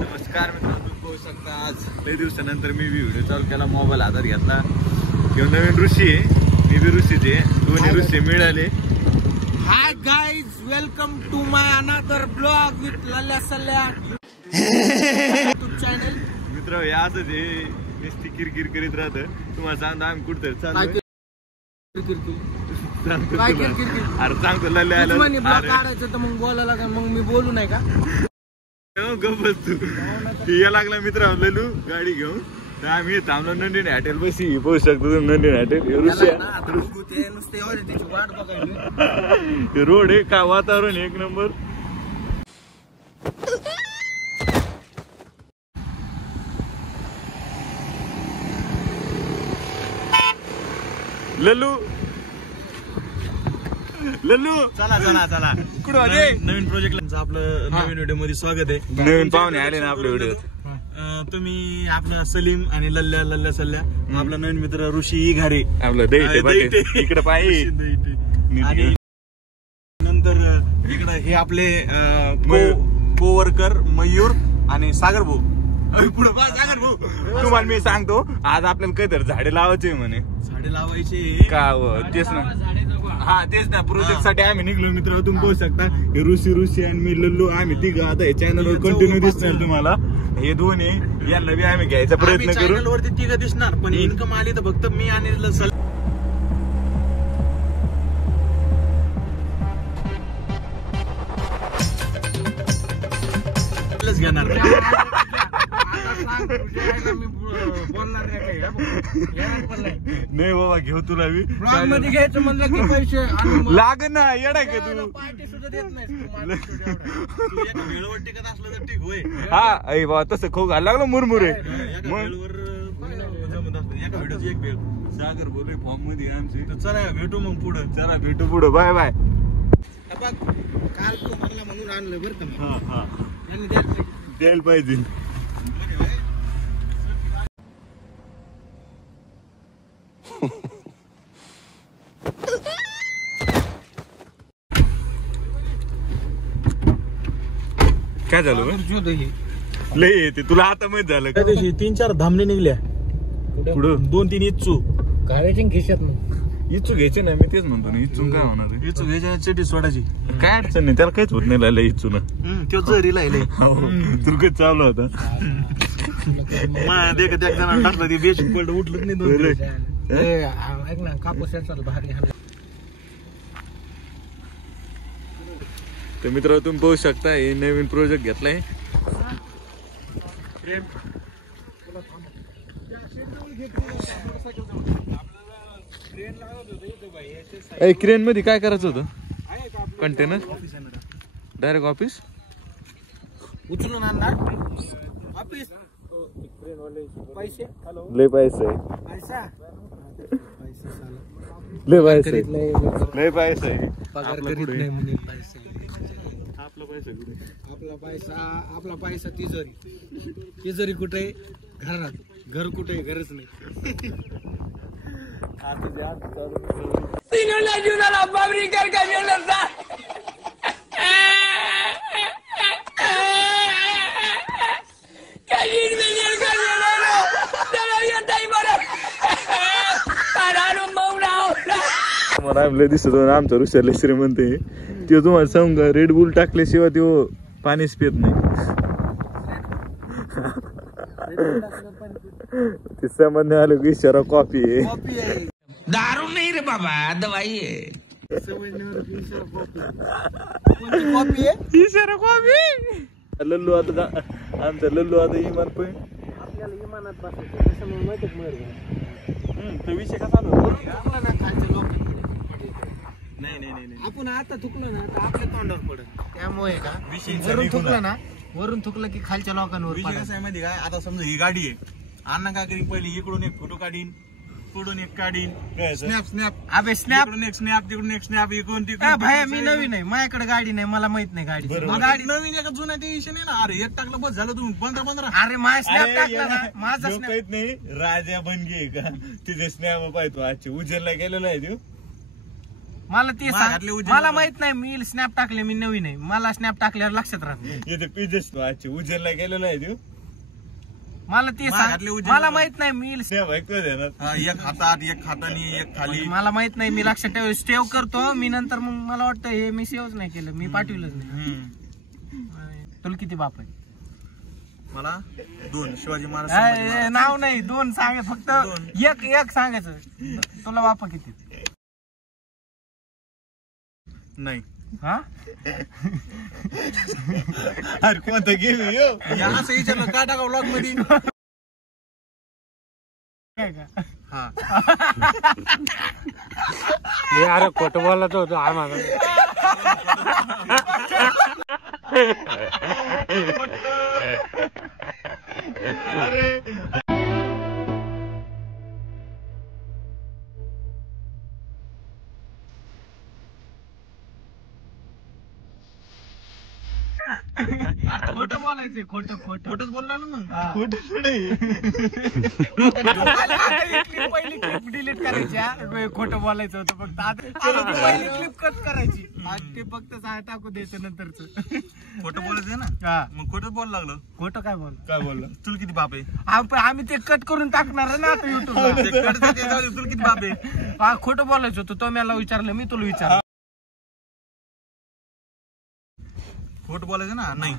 नमस्कार मित्रांनो, तुम्ही पाहू शकता आज लई दिवसानंतर मी व्हिडिओ चालू केला. मोबाईल हातात घेतला किंवा नवीन ऋषी आहे, मी बी ऋषीचे, दोन्ही ऋषी मिळाले. Hi guys, welcome to my another blog with Lalya Salya YouTube channel. मित्र हे असंच आहे, नुसती किरकिर करीत राहतं. तुम्हाला सांगतो आम्ही कुठं चाललोय. अरे सांगतो लल्या काढायचं तर मग बोलायला का, मग मी बोलू नाही का? गप्पच तू या लागला मित्र ललू गाडी घेऊन. आम्ही थांबलो नंदीन हॉटेल बसी. पाहू शकतो तुम्ही नंदीन हॉटेल. रोड आहे का, वातावरण एक नंबर. लल्लू लल्लू चला चला चला, कुठं आले? नवीन प्रोजेक्ट आपलं नवीन व्हिडिओ मध्ये स्वागत आहे. नवीन पाहुणे आले ना आपल्या व्हिडिओ. तुम्ही आपला सलीम आणि लल्ल्या सल्ल्या, आपला नवीन मित्र ऋषी घारे, आपलं दैटे इकडे पाहिजे. आणि नंतर इकडे हे आपले कोवर्कर मयूर आणि सागर भाऊ. पुढे सागर भाऊ, तुम्हाला मी सांगतो आज आपल्याला काहीतरी झाडे लावायचे म्हणे. झाडे लावायचे का? तेच ना, हा तेच ना. प्रोजेक्ट साठी आम्ही निघलो मित्र. तुम्ही पाहू शकता ऋषी आणि मी लल्लू, आम्ही तिघ आता हे चॅनल वर कंटिन्यू दिसणार तुम्हाला. हे दोन आहे, यांना बी आम्ही घ्यायचा प्रयत्न करू. चॅनल वरती तिघ दिसणार, पण इन्कम आली तर फक्त मी आणि घेणार. नाही बाबा, घेऊ तुला बी मध्ये घ्यायचं म्हणलं की पैसे लाग ना. येडाय का तू? पार्टी सुद्धा देत नाही. वेळेवर टिकत असलं तर ठीक होय. हा आई बाबा, तसं खाऊ घाल लागलो मुरमुरे. एक भेळ सागर बोलू फॉर्म मध्ये आमची. चला भेटू मग पुढं. चला भेटू पुढं. Bye bye. काल तू म्हणला म्हणून आणलं बरं का. हा हा, द्यायला पाहिजे. काय झालं? लय येते तुला आता माहित झालं का? 3-4 धामणे निघल्या. पुढं 2-3 इच्छू घालायचे खिशात. इच्छू घ्यायचे ना, मी तेच म्हणतो ना. इच्छून काय होणार आहे? इच्छू घ्यायच्या चटी सोडायची. काय अडचण नाही, त्याला काहीच होत नाही. लायला इच्छू ना, तो जरी लायले तुरकत चालू होता. टाकलं ते बेश पलट उठलंच नाही. ऐक ना, कापूस भारी. तर मित्र तुम्ही पाहू शकता, हे नवीन प्रोजेक्ट घेतलाय. क्रेन मध्ये काय करायचं होतं? कंटेनर डायरेक्ट ऑफिस उचलून आणणार. ऑफिस पैसे लय पैसे पैसा लय पैसे लय पैसे. पगार करीत नाही म्हणून पैसे. आपला पैसा कुठे? आपला पैसा तिजोरी कुठे? घरात. घर कुठे? घरच नाही. मला लय दिसत आमचा ऋषाला श्रीमंत आहे. ते तुम्हाला सांगू का, रेड बुल टाकल्याशिवाय तो पाणीच पित नाही. ते समजणे आलं की इशारा कॉफी आहे. दारू नाही रे बाबा, दवाई आहे. इशारा कॉफी. लल्लू आता आमचा लल्लू आता इमान पण आपल्याला इमानात बसायचं. तो विषय कसा नाही आपण आता थुकलो ना तर आपल्या तोंडावर पडत. त्यामुळे का वरून थुकलं ना, वरून थुकलं की खालच्या लोकांवर. विषय कसा आहे माहिती काय? आता समजा ही गाडी आहे, अण्णा काय करीन, पहिले इकडून एक फोटो काढीन, पुढून एक काढीन, स्नॅप अबे स्नॅप, इकडून एक स्नॅप, तिकडून एक स्नॅप, इकडून तिकडून. भाई मी नवीन आहे, माझ्याकडे गाडी नाही, मला माहित नाही गाडी. गाडी नवीन आहे का जुना ते विषय नाही ना. अरे एक टाकलं बस झालं. तुम्ही 15 अरे माझा स्नॅप टाकला ना, माझा स्नॅप नाही. राजा बनगे का तिथे स्नॅप पाहतो. आजची उज्जैनला गेलेला आहे तू. मला ते सांग, मला माहित नाही. मी स्नॅप टाकले, मी नवीन आहे. मला स्नॅप टाकल्यावर लक्षात राहत नाही. इथे पिजेस उजेलला गेलेला आहे तू. मला ते सांग, मला माहित नाही. मी एक हातात एक हाताने एक खाली. मला माहित नाही. मी लक्षात ठेव, सेव्ह करतो मी नंतर. मग मला वाटतं हे मी सेव्हच नाही केलं, मी पाठवलंच नाही. तुला किती बाप आहे? मला 2 शिवाजी महाराज. नाव नाही, 2 सांग फक्त. एक सांगायचं. तुला बापा किती? नाही. हा अरे कोणतं गेम असं विचारलं का टाका ब्लॉग मध्ये? काय का? हा अरे खोटं बोलत होतो आम्हाला. खोटं बोलायचं. खोटंच बोलला ना मग. पहिली क्लिप डिलीट करायची. खोटं बोलायचं होतं फक्त. आता पहिली क्लिप कट करायची. ते फक्त टाकू द्यायचं नंतरच. खोटं बोलायचं ना. हा, मग खोटंच बोल लागलं. खोटं काय बोलला तुला किती बाप आहे? आम्ही ते कट करून टाकणार आहे ना आता युट्यूबला. तुला किती बाप आहे? खोटं बोलायचं होतं. तो मला विचारलं, मी तुला विचारलं. खोटं बोलायचं ना. नाही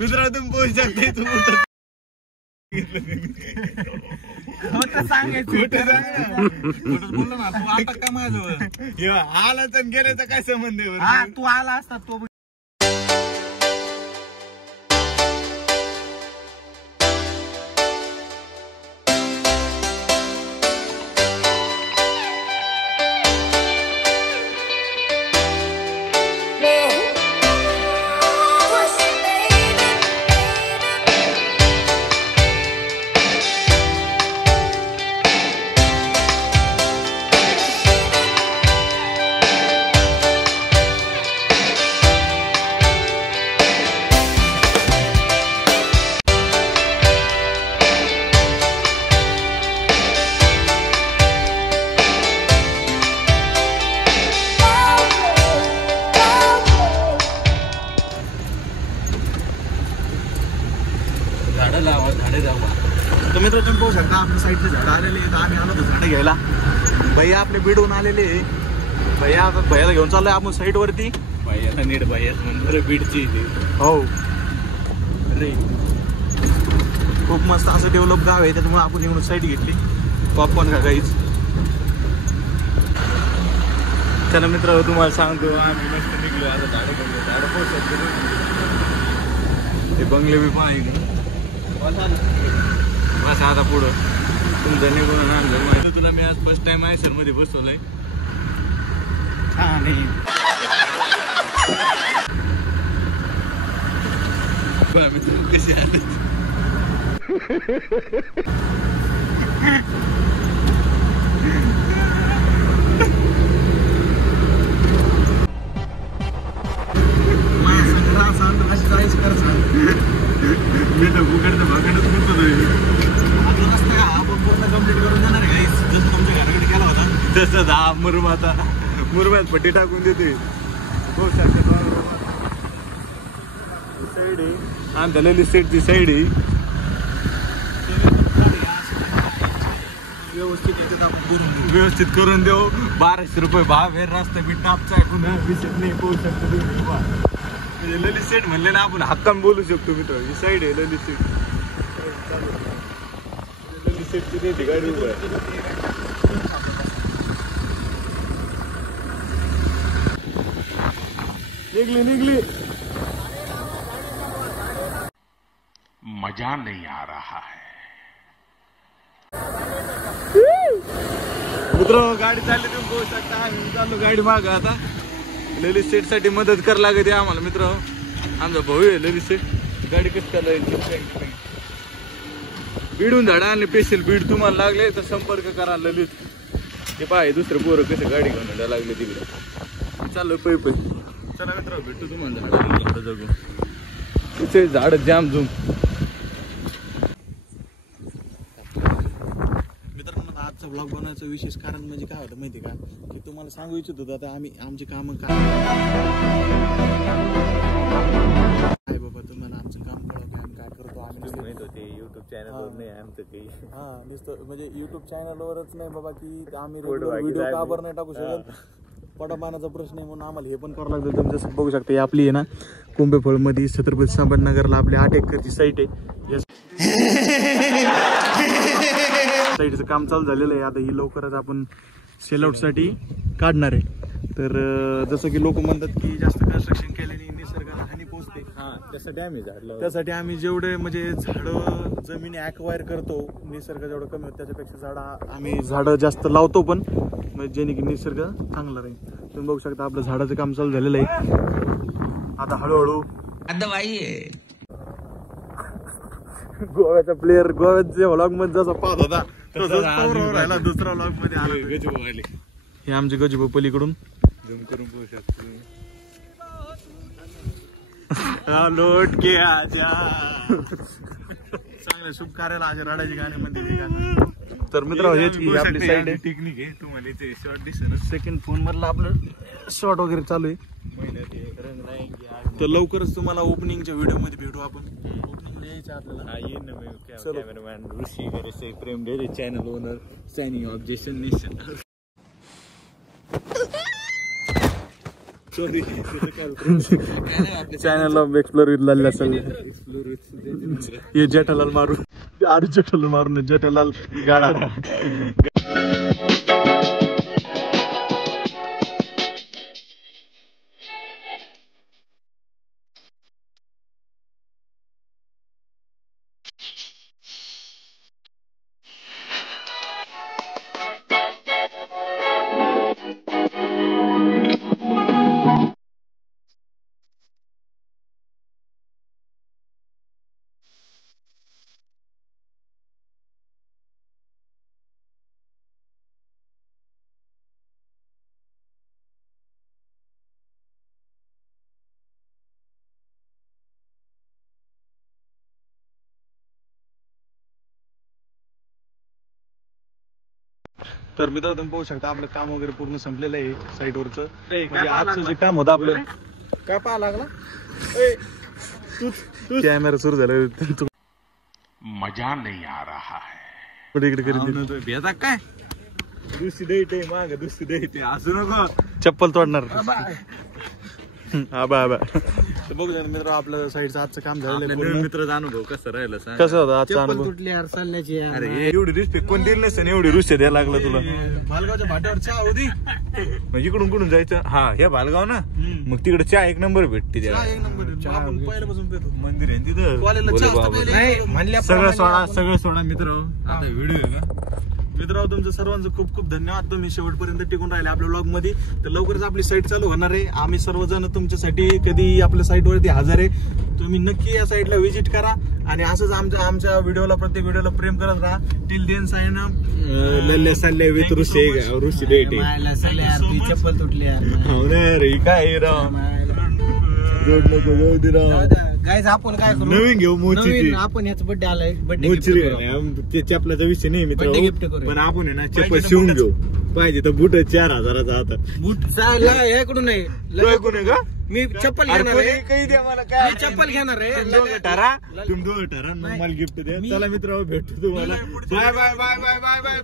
मित्र तुम्ही पोहोचू शकते. तू खोटं सांगायचं. खोटंच बोललो ना. तू आता काय माझ्याजवळ आला तर गेल्याचा काय संबंध आहे? हा, तू आला असता तो. तर मित्र तुम्ही पाहू शकता आपल्या साईडचे झाडं आलेले आहेत. आम्ही आलो होतो झाडं घ्यायला. भैया आपले बिडून आलेले. भैया आता भैयाला घेऊन चाललोय आपण साईड वरती. भैया नीट भैया म्हणजे बीडची. हो अरे खूप मस्त असं डेव्हलप गाव आहे. त्याच्यामुळे आपण इकडून साईड घेतली. पॉपकॉर्न खा काहीच. चला मित्र तुम्हाला सांगतो आम्ही मस्त निघलो. आता झाडं पोहोचत. ते बंगले बी पाहिजे. बस आता पुढं तुमचं निघून आणलं. माहिती तुला मी आज फर्स्ट टाइम आयसर मध्ये बसवलंय. मित्र कसे आले? मी तर उघडतं भागडच करतो. आपण पूर्ण कम्प्लीट करून जाणार आहे. जसं तुमच्या घराकडे गेला होता तसंच हा मुरमात पट्टी टाकून देते. हो साईड आहे आमच्या ललित सेटची साईड आहे. व्यवस्थित करून देऊ. 1200 रुपये भाव आहे. रस्ता बी टापचा आहे. कुणा दिसत नाही. पोहू शकतो तुम्ही. ललित सेट म्हणले ना आपण हक्कान बोलू शकतो मित्र. ही साईड आहे ललित सेट. ललित सेटची गाडी उभं आहे. निघली मजा नहीं आ रहा है. मित्र गाडी चालली तुम्ही पोहू शकता. आम्ही चाललो गाडी माग. आता ललित सेट साठी मदत कर लागते आम्हाला मित्र. आमचा भाऊ आहे ललित सेट. गाडी कशी चालवायची? बीडून झाडा आणि स्पेशल बीड तुम्हाला लागले तर संपर्क करा ललित. ते पाय दुसरे पोरं कसं गाडी घेऊन लागले तिकडे. चालू पै. चला मित्र भेटू तुम्हाला झाड जगू. तिथे झाड जाम झूम. मित्रांनो आजचा ब्लॉग ब्लॉग बनवायचं विशेष कारण म्हणजे काय होतं माहिती का, की तुम्हाला सांगू इच्छित होतं आता आम्ही आमची कामं काय बाबा, तुम्हाला आमचं काम कळलं की आम्ही काय करतो. आम्ही माहित होते युट्यूब चॅनलवर नाही आमचं काही. हा नुसतं म्हणजे युट्यूब चॅनलवरच नाही बाबा की आम्ही फोटो व्हिडिओ का बरं नाही टाकू शकत, पडापाण्याचा प्रश्न आहे म्हणून आम्हाला हे पण करावं लागतं. तुम्ही जसं बघू शकता ही आपली आहे ना कुंभेफळमध्ये छत्रपती संभाजीनगरला आपली 8 एकरची साईट आहे. या साईटचं काम चालू झालेलं आहे. आता ही लवकरच आपण सेलआउटसाठी काढणार आहे. तर जसं की लोक म्हणतात की जास्त कन्स्ट्रक्शन केल्याने निसर्गाला हानी पोहोचते, त्यासाठी आम्ही जेवढे म्हणजे झाडं जमिनी ॲक्वायर करतो निसर्ग जेवढं कमी होतं त्याच्यापेक्षा आम्ही झाडं जास्त लावतो पण, म्हणजे जेणे की निसर्ग चांगला राहील. तुम्ही बघू शकता आपलं झाडाचं काम चालू झालेलं आहे. आता हळूहळू गोव्याचा प्लेअर गोव्याच्या व्लॉग मध्ये जसा पाहत होता तसंच राहिला दुसऱ्या व्लॉग मध्ये आला. हे आमचे गजबो पलीकडून झूम करून बघू शकतो. लोट के आजा. चांगल्या शुभ कार्याला अशा रडायची गाण्यामध्ये गाणं. तर मित्र हेच की आपली साईड आहे. टेक्निक आहे तुम्हाला इथे शॉर्ट दिसेल. सेकंड फोन मधलं आपलं शॉट वगैरे चालू आहे. तर लवकरच तुम्हाला ओपनिंगच्या व्हिडिओ मध्ये भेटू आपण. ओपनिंग यायचं आपल्याला. येईन ना मी cameraman Rishi Ganesh Prem Dere channel owner signing objection nation. Channel of explore with Lal असेल. ये जेठालाल मारू अरे जेठालाल मारून जेठालाल गाडा. तर मित्र तुम्ही पाहू शकता आपलं काम वगैरे पूर्ण संपलेलं आहे साईटवरचं. म्हणजे आजचं जे काम होतं आपलं काय पाहा लागला कॅमेरा सुरू झालं. मजा नाही आ रहा है. पुढे इकडे करीत भेटा काय दुसरी डेट आहे माग दुसरी डेट आहे असू नको चप्पल तोडणार. आबा आबा. तर बघू मित्र आपलं साईडचं आजचं काम झालेलं आहे. मित्राचा अनुभव कसं राहिला सांग. कसं होतं आजचा चप्पल अनुभव? तुटली यार चालण्याची यार. अरे एवढी रिस्पेक्ट कोण दिली नसते एवढी रुस्ते द्यायला लागलं तुला. भालगावच्या भाट्यावर चहा होती. मग इकडून कुठून जायचं. हा हे भालगाव ना. मग तिकडे चहा 1 नंबर भेटते चहा एक नंबर आहे. चहा आपण पहिल्यापासून पितो. मंदिर आहे तिथं. कॉलेजला बोले चहा बाबा. असतं पहिले. नाही म्हणल्या सगळं सोडा मित्र. आता व्हिडिओ आहे का मित्रांनो तुमचं सर्वांचं खूप खूप धन्यवाद. तुम्ही शेवटपर्यंत टिकून राहिले आपल्या ब्लॉग मध्ये. तर लवकरच आपली साईट चालू होणार आहे. आम्ही सर्वजण तुमच्यासाठी कधी आपल्या साईटवरती हजर आहे. तुम्ही नक्की या साईटला व्हिजिट करा आणि असंच आमच्या व्हिडिओला प्रत्येक व्हिडिओला प्रेम करत राहा. Till then sign up. Lalle Salle with Rishi date मायला चालले यार ती चप्पल तुटली यार. काय राव जोड नको जाऊ दे राव. गाईज आपण काय करू नवीन घेऊ मोची नवीन आपण याचा बर्थडे आलाय बर्थडे मोची चपलाचा विषय नाही मित्र. Birthday gift करूया. पण आपण आहे ना चप्पल शिवून घेऊ. पाहिजे तर बुट 4000चा आता बूट चालला याकडून नाही कोण आहे का मी चप्पल घेणार आहे. काही द्या मला मी काय चप्पल घेणार आहे. तुम्ही दोघं ठरा मग मला गिफ्ट द्या. चला मित्र भेटतो तुम्हाला. Bye bye bye bye bye bye bye.